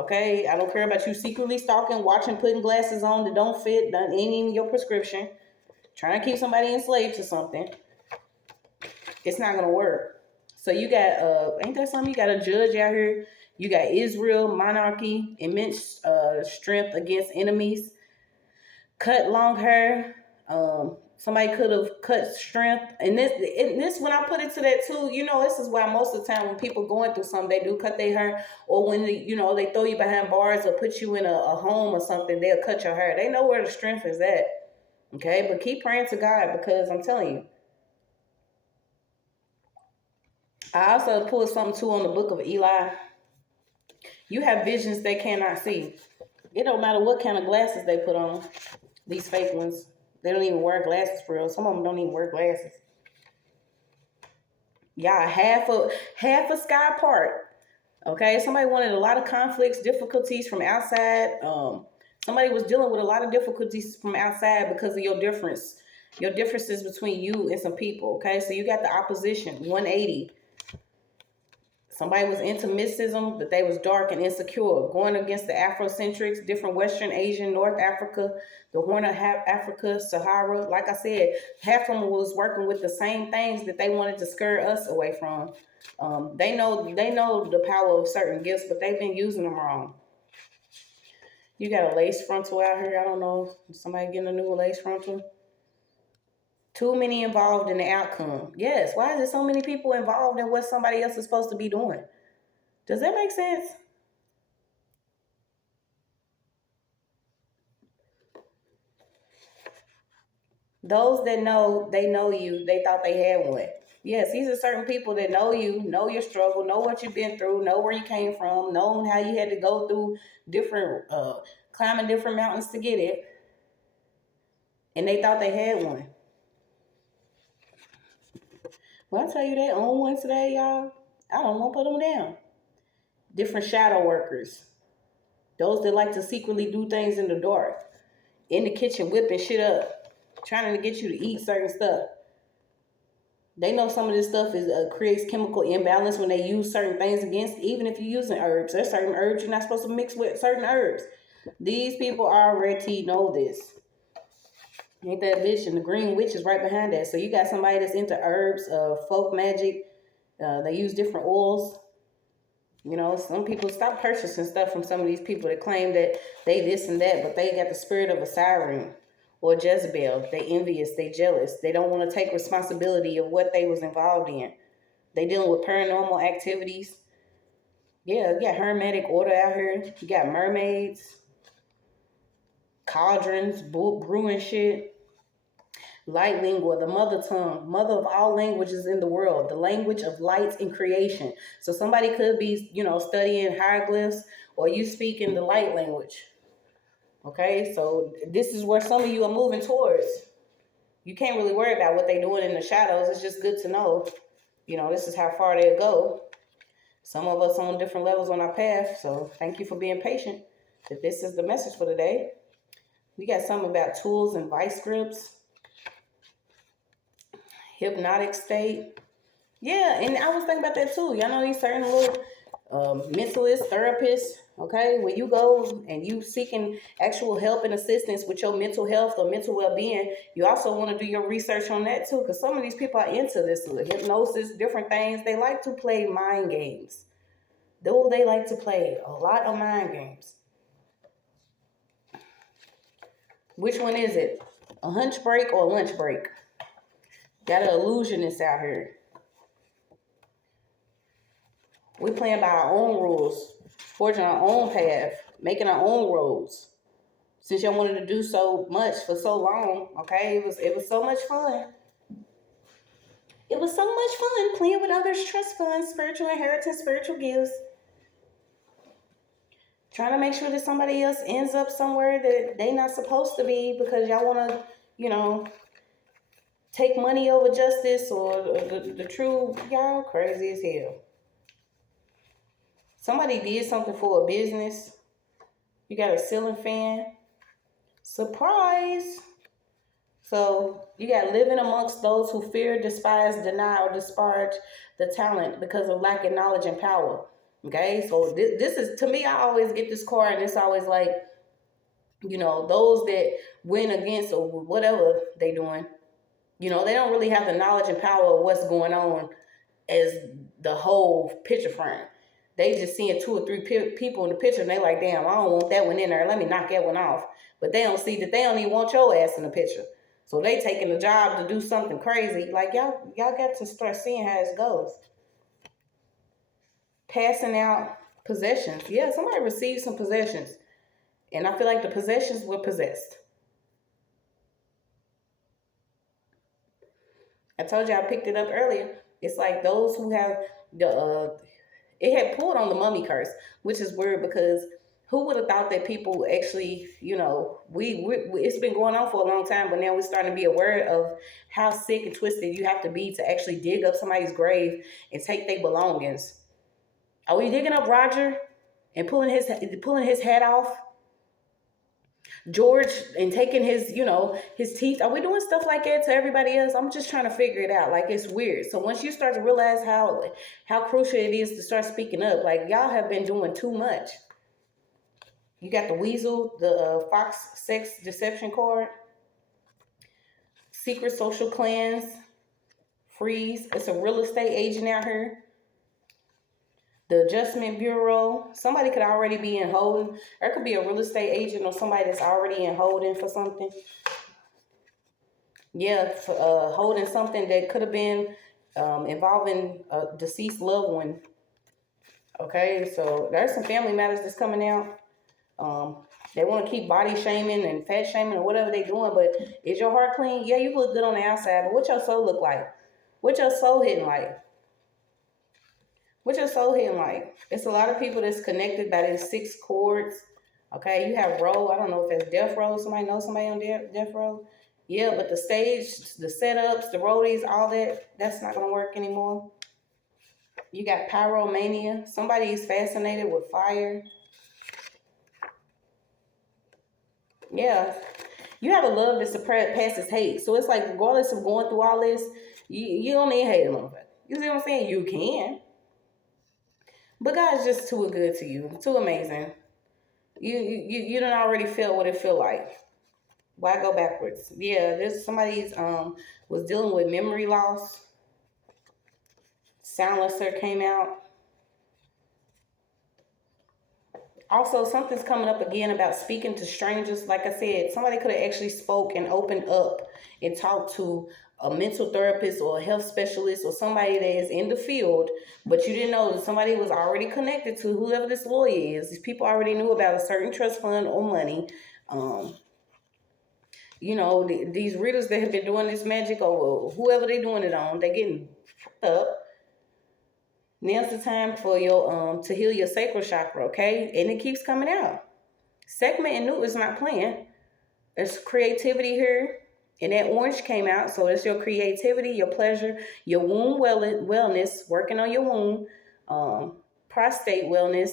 Okay, I don't care about you secretly stalking, watching, putting glasses on that don't fit, that ain't even your prescription. Trying to keep somebody enslaved to something. It's not gonna work. So you got ain't that something? You got a judge out here. You got Israel, monarchy, immense strength against enemies. Cut long hair. Somebody could have cut strength. And this when I put it to that too, you know, this is why most of the time when people going through something, they do cut their hair, or when they throw you behind bars or put you in a home or something, they'll cut your hair. They know where the strength is at. Okay, but keep praying to God, because I'm telling you. I also pulled something too on the book of Eli. You have visions they cannot see. It don't matter what kind of glasses they put on. These fake ones. They don't even wear glasses for real. Some of them don't even wear glasses. Y'all half a sky apart. Okay, somebody wanted a lot of conflicts, difficulties from outside. Somebody was dealing with a lot of difficulties from outside because of your differences between you and some people. Okay, so you got the opposition, 180. Somebody was into mysticism, but they was dark and insecure, going against the Afrocentrics, different Western Asian, North Africa, the Horn of Africa, Sahara. Like I said, half of them was working with the same things that they wanted to scare us away from. They know the power of certain gifts, but they've been using them wrong. You got a lace frontal out here. I don't know if somebody getting a new lace frontal. Too many involved in the outcome. Yes. Why is there so many people involved in what somebody else is supposed to be doing? Does that make sense? Those that know, they know you. They thought they had one. Yes, these are certain people that know you, know your struggle, know what you've been through, know where you came from, know how you had to go through different, climbing different mountains to get it. And they thought they had one. When I tell you they own one today, y'all, I don't want to put them down. Different shadow workers. Those that like to secretly do things in the dark. In the kitchen whipping shit up. Trying to get you to eat certain stuff. They know some of this stuff creates chemical imbalance when they use certain things against, even if you're using herbs. There's certain herbs you're not supposed to mix with certain herbs. These people already know this. Ain't that bitch? And the green witch is right behind that. So you got somebody that's into herbs, folk magic. They use different oils. You know, some people stop purchasing stuff from some of these people that claim that they this and that, but they got the spirit of a siren or Jezebel. They envious, they jealous. They don't want to take responsibility of what they was involved in. They dealing with paranormal activities. Yeah, you got hermetic order out here. You got mermaids, cauldrons, brewing shit. Light lingua, the mother tongue, mother of all languages in the world, the language of light and creation. So somebody could be, studying hieroglyphs, or you speak in the light language. Okay, so this is where some of you are moving towards. You can't really worry about what they're doing in the shadows. It's just good to know, this is how far they'll go. Some of us on different levels on our path. So thank you for being patient. That this is the message for today. We got something about tools and vice grips. Hypnotic state. Yeah, and I was thinking about that too. Y'all know these certain little mentalists, therapists, okay? When you go and you seeking actual help and assistance with your mental health or mental well-being, you also want to do your research on that too, because some of these people are into this hypnosis, different things. They like to play mind games. Though they like to play a lot of mind games. Which one is it? A hunch break or a lunch break? Got an illusionist out here. We're playing by our own rules, forging our own path, making our own roads. Since y'all wanted to do so much for so long, okay? It was so much fun. It was so much fun playing with others' trust funds, spiritual inheritance, spiritual gifts. Trying to make sure that somebody else ends up somewhere that they not supposed to be because y'all want to, take money over justice or the true. Y'all crazy as hell. Somebody did something for a business. You got a ceiling fan. Surprise. So you got living amongst those who fear, despise, deny, or disparage the talent because of lack of knowledge and power. Okay, so this is, to me, I always get this card and it's always like, those that win against or whatever they doing, they don't really have the knowledge and power of what's going on as the whole picture frame. They just seeing 2 or 3 people in the picture and they like, damn, I don't want that one in there. Let me knock that one off. But they don't see that they don't even want your ass in the picture. So they taking the job to do something crazy. Like y'all got to start seeing how it goes. Passing out possessions. Yeah, somebody received some possessions. And I feel like the possessions were possessed. I told you I picked it up earlier. It's like those who have it had pulled on the mummy curse, which is weird because who would have thought that people actually, it's been going on for a long time, but now we're starting to be aware of how sick and twisted you have to be to actually dig up somebody's grave and take their belongings. Are we digging up Roger and pulling his hat off? George and taking his, his teeth. Are we doing stuff like that to everybody else? I'm just trying to figure it out. Like, it's weird. So once you start to realize how crucial it is to start speaking up, like, y'all have been doing too much. You got the weasel, the fox sex deception card, secret social clans, freeze. It's a real estate agent out here. The Adjustment Bureau. Somebody could already be in holding. There could be a real estate agent or somebody that's already in holding for something. Yeah, holding something that could have been involving a deceased loved one. Okay, so there's some family matters that's coming out. They want to keep body shaming and fat shaming or whatever they're doing, but is your heart clean? Yeah, you look good on the outside, but what your soul look like? What your soul hitting like? What your soul hitting like? It's a lot of people that's connected by these 6 cords. Okay, you have row. I don't know if it's death row. Somebody know somebody on death row? Yeah, but the stage, the setups, the roadies, all that, that's not going to work anymore. You got pyromania. Somebody is fascinated with fire. Yeah. You have a love that surpasses hate. So it's like, regardless of going through all this, you don't need hate a motherfucker. You see what I'm saying? You can. But God's just too good to you. Too amazing. You done already felt what it feel like. Why go backwards? Yeah, there's somebody's was dealing with memory loss. Silencer came out. Also, something's coming up again about speaking to strangers. Like I said, somebody could have actually spoke and opened up and talked to a mental therapist or a health specialist or somebody that is in the field, but you didn't know that somebody was already connected to whoever this lawyer is. These people already knew about a certain trust fund or money. Um, these readers that have been doing this magic or whoever they're doing it on, they're getting fucked up. Now's the time for your to heal your sacral chakra, okay? And it keeps coming out. Segment and new is not playing. There's creativity here. And that orange came out. So it's your creativity, your pleasure, your womb wellness, working on your womb, prostate wellness.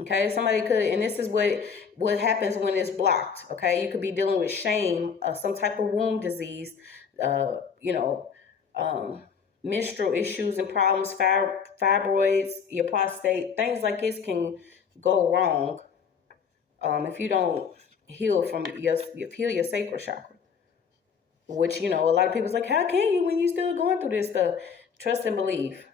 Okay, somebody could, and this is what happens when it's blocked. Okay, you could be dealing with shame, some type of womb disease, uh, you know, um, menstrual issues and problems, fibroids, your prostate, things like this can go wrong if you don't heal your sacral chakra. Which a lot of people's like, how can you when you still going through this stuff? Trust and believe.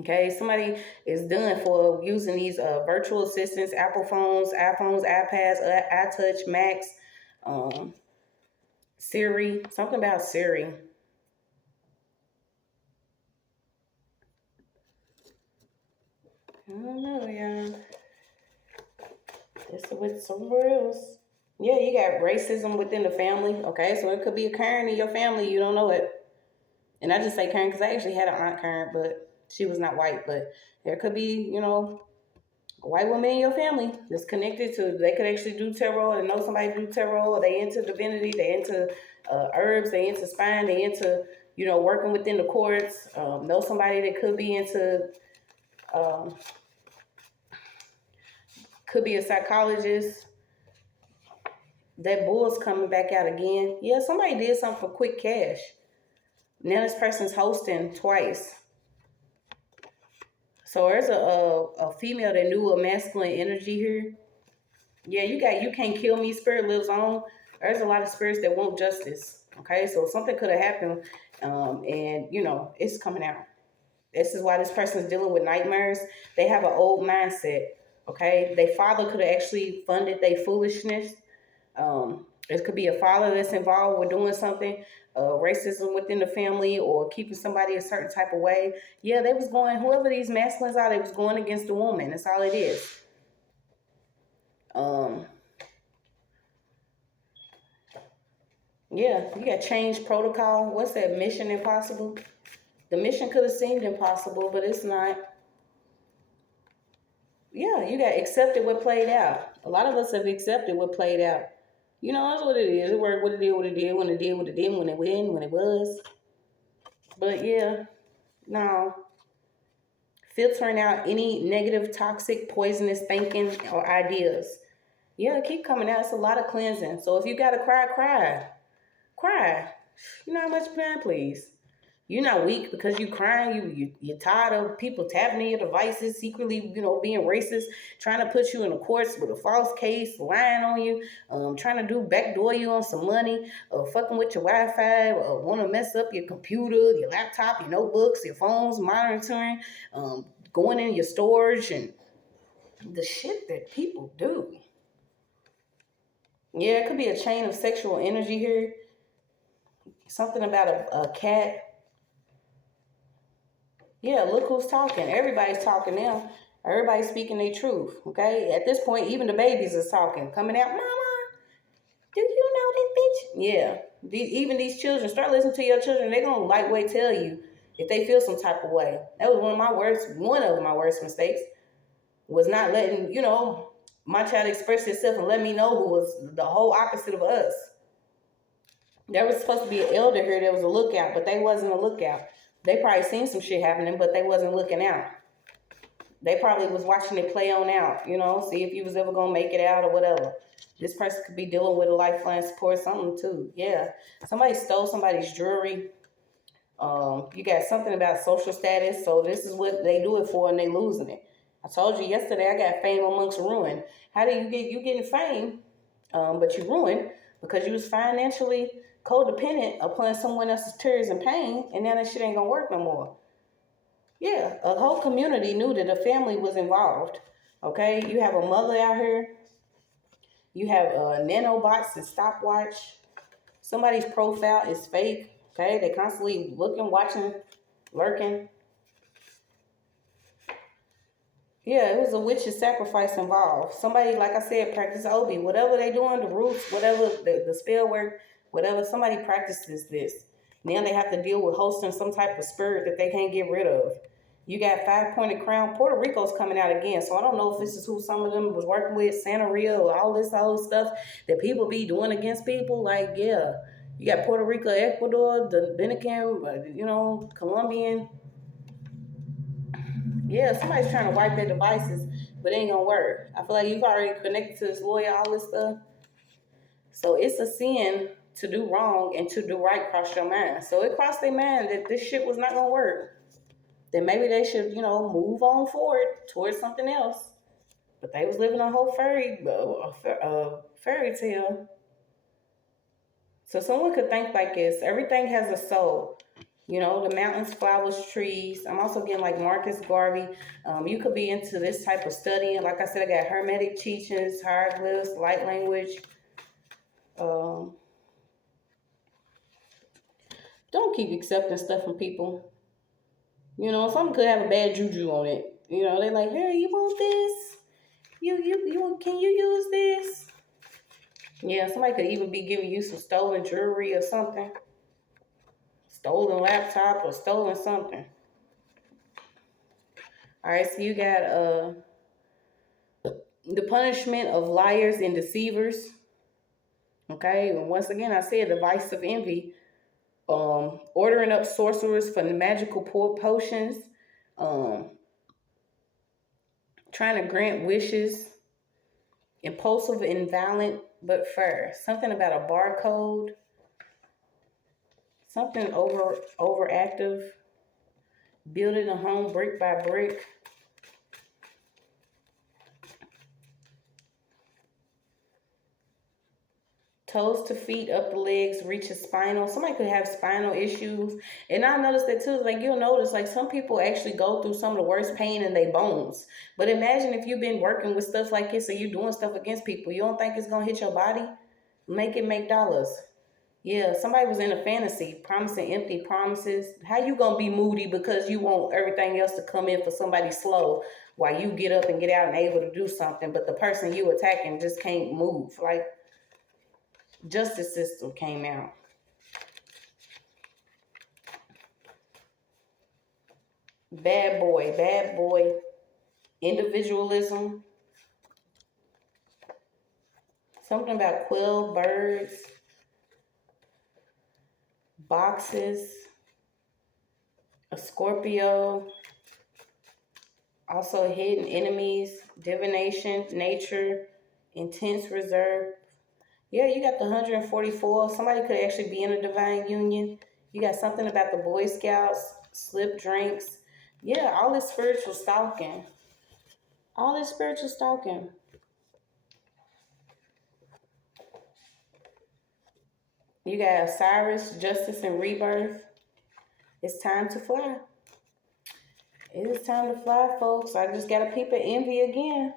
Okay, somebody is done for using these virtual assistants, Apple phones, iPhones, iPads, iTouch, Macs, Siri, something about Siri. I don't know, yeah. It's with somewhere else. Yeah, you got racism within the family. Okay, so it could be occurring in your family. You don't know it. And I just say Karen because I actually had an aunt Karen, but she was not white. But there could be, a white woman in your family that's connected to, they could actually do tarot and know somebody do tarot, or they into divinity, they into herbs, they into spine, they into, working within the courts, know somebody that could be into, could be a psychologist. That bull's coming back out again. Yeah, somebody did something for quick cash. Now this person's hosting twice. So there's a female that knew a masculine energy here. Yeah, you can't kill me. Spirit lives on. There's a lot of spirits that want justice. Okay, so something could have happened, and it's coming out. This is why this person is dealing with nightmares. They have an old mindset. Okay, their father could have actually funded their foolishness. It could be a father that's involved with doing something, racism within the family or keeping somebody a certain type of way. Yeah, they was going, whoever these masculines are, they was going against the woman. That's all it is. Yeah, you got change protocol. What's that? Mission impossible? The mission could have seemed impossible, but it's not. Yeah, you got accepted what played out. A lot of us have accepted what played out. That's what it is. It worked what it did, when it did, when it was. But yeah, no. Filtering out any negative, toxic, poisonous thinking or ideas. Yeah, keep coming out. It's a lot of cleansing. So if you gotta cry, cry. Cry. You know how much crying, please. You're not weak because you crying. You're tired of people tapping in your devices, secretly, being racist, trying to put you in the courts with a false case, lying on you, trying to backdoor you on some money, fucking with your Wi-Fi, want to mess up your computer, your laptop, your notebooks, your phones, monitoring, going in your storage, and the shit that people do. Yeah, it could be a chain of sexual energy here. Something about a cat. Yeah, look who's talking. Everybody's talking now. Everybody's speaking their truth. Okay? At this point, even the babies is talking. Coming out, Mama, do you know this bitch? Yeah. Even these children, start listening to your children. They're going to lightweight tell you if they feel some type of way. That was one of my worst mistakes was not letting, my child expressed itself and let me know who was the whole opposite of us. There was supposed to be an elder here that was a lookout, but they wasn't a lookout. They probably seen some shit happening, but they wasn't looking out. They probably was watching it play on out, you know, see if you was ever going to make it out or whatever. This person could be dealing with a lifeline support, something too. Yeah. Somebody stole somebody's jewelry. You got something about social status. So this is what they do it for and they losing it. I told you yesterday, I got fame amongst ruin. How do you getting fame, but you ruined because you was financially codependent upon someone else's tears and pain, and now that shit ain't gonna work no more. Yeah, a whole community knew that a family was involved. Okay, you have a mother out here. You have nanobots and stopwatch. Somebody's profile is fake. Okay, they constantly looking, watching, lurking. Yeah, it was a witch's sacrifice involved. Somebody, like I said, practice Obi. Whatever they doing, the roots, whatever, the spell work, whatever, somebody practices this. Now they have to deal with hosting some type of spirit that they can't get rid of. You got five-pointed crown. Puerto Rico's coming out again, so I don't know if this is who some of them was working with, Santeria, or all this stuff that people be doing against people. Like, yeah, you got Puerto Rico, Ecuador, the Dominican, you know, Colombian. Yeah, somebody's trying to wipe their devices, but it ain't gonna work. I feel like you've already connected to this lawyer, all this stuff. So it's a sin to do wrong and to do right cross your mind. So it crossed their mind that this shit was not gonna work. Then maybe they should, you know, move on forward towards something else. But they was living a whole fairy tale. So someone could think like this. Everything has a soul. You know, the mountains, flowers, trees. I'm also getting like Marcus Garvey. You could be into this type of studying. Like I said, I got hermetic teachings, hieroglyphs, light language. Don't keep accepting stuff from people. You know, some could have a bad juju on it. You know, they like, hey, you want this? Can you use this? Yeah, somebody could even be giving you some stolen jewelry or something. Stolen laptop or stolen something. All right, so you got the punishment of liars and deceivers. Okay, and once again, I said the vice of envy. Ordering up sorcerers for the magical potions. Trying to grant wishes. Impulsive and violent, but fair. Something about a barcode. Something overactive. Building a home brick by brick. Toes to feet, up the legs, reaches spinal. Somebody could have spinal issues. And I noticed that too. Like you'll notice like some people actually go through some of the worst pain in their bones. But imagine if you've been working with stuff like this and you're doing stuff against people. You don't think it's going to hit your body? Make it make dollars. Yeah, somebody was in a fantasy, promising empty promises. How you going to be moody because you want everything else to come in for somebody slow while you get up and get out and able to do something, but the person you attacking just can't move? Like, justice system came out. Bad boy, individualism. Something about quill, birds, boxes, a Scorpio, also hidden enemies, divination, nature, intense reserve. Yeah, you got the 144. Somebody could actually be in a divine union. You got something about the Boy Scouts, slip drinks. Yeah, all this spiritual stalking. All this spiritual stalking. You got Osiris, justice, and rebirth. It's time to fly. It is time to fly, folks. I just got to peep at envy again.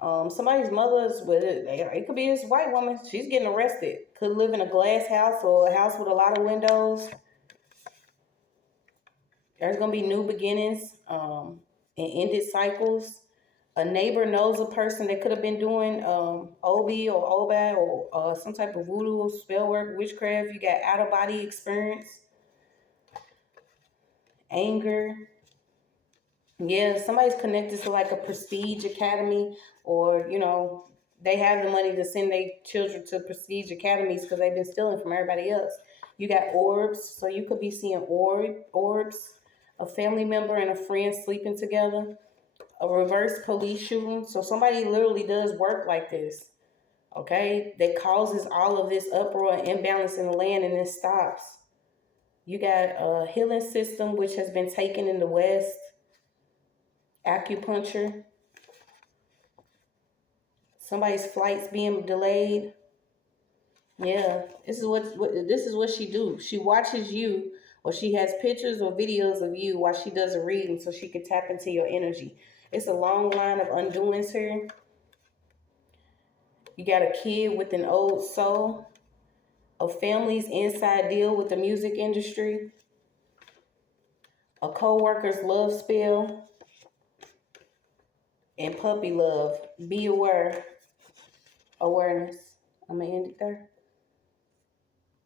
Somebody's mother's with it. It could be this white woman. She's getting arrested. Could live in a glass house or a house with a lot of windows. There's gonna be new beginnings, and ended cycles. A neighbor knows a person that could have been doing OB or OBA or some type of voodoo, spell work, witchcraft. You got out of body experience, anger, Yeah, somebody's connected to like a prestige academy, or they have the money to send their children to prestige academies because they've been stealing from everybody else. You got orbs, so you could be seeing orbs, a family member and a friend sleeping together, a reverse police shooting. So somebody literally does work like this, okay? That causes all of this uproar and imbalance in the land, and it stops. You got a healing system which has been taken in the West, acupuncture, somebody's flights being delayed. Yeah, this is what she do. She watches you, or she has pictures or videos of you while she does a reading so she can tap into your energy. It's a long line of undoings here. You got a kid with an old soul, a family's inside deal with the music industry, a co-worker's love spell, and puppy love. Be aware. Awareness. I'm gonna end it there.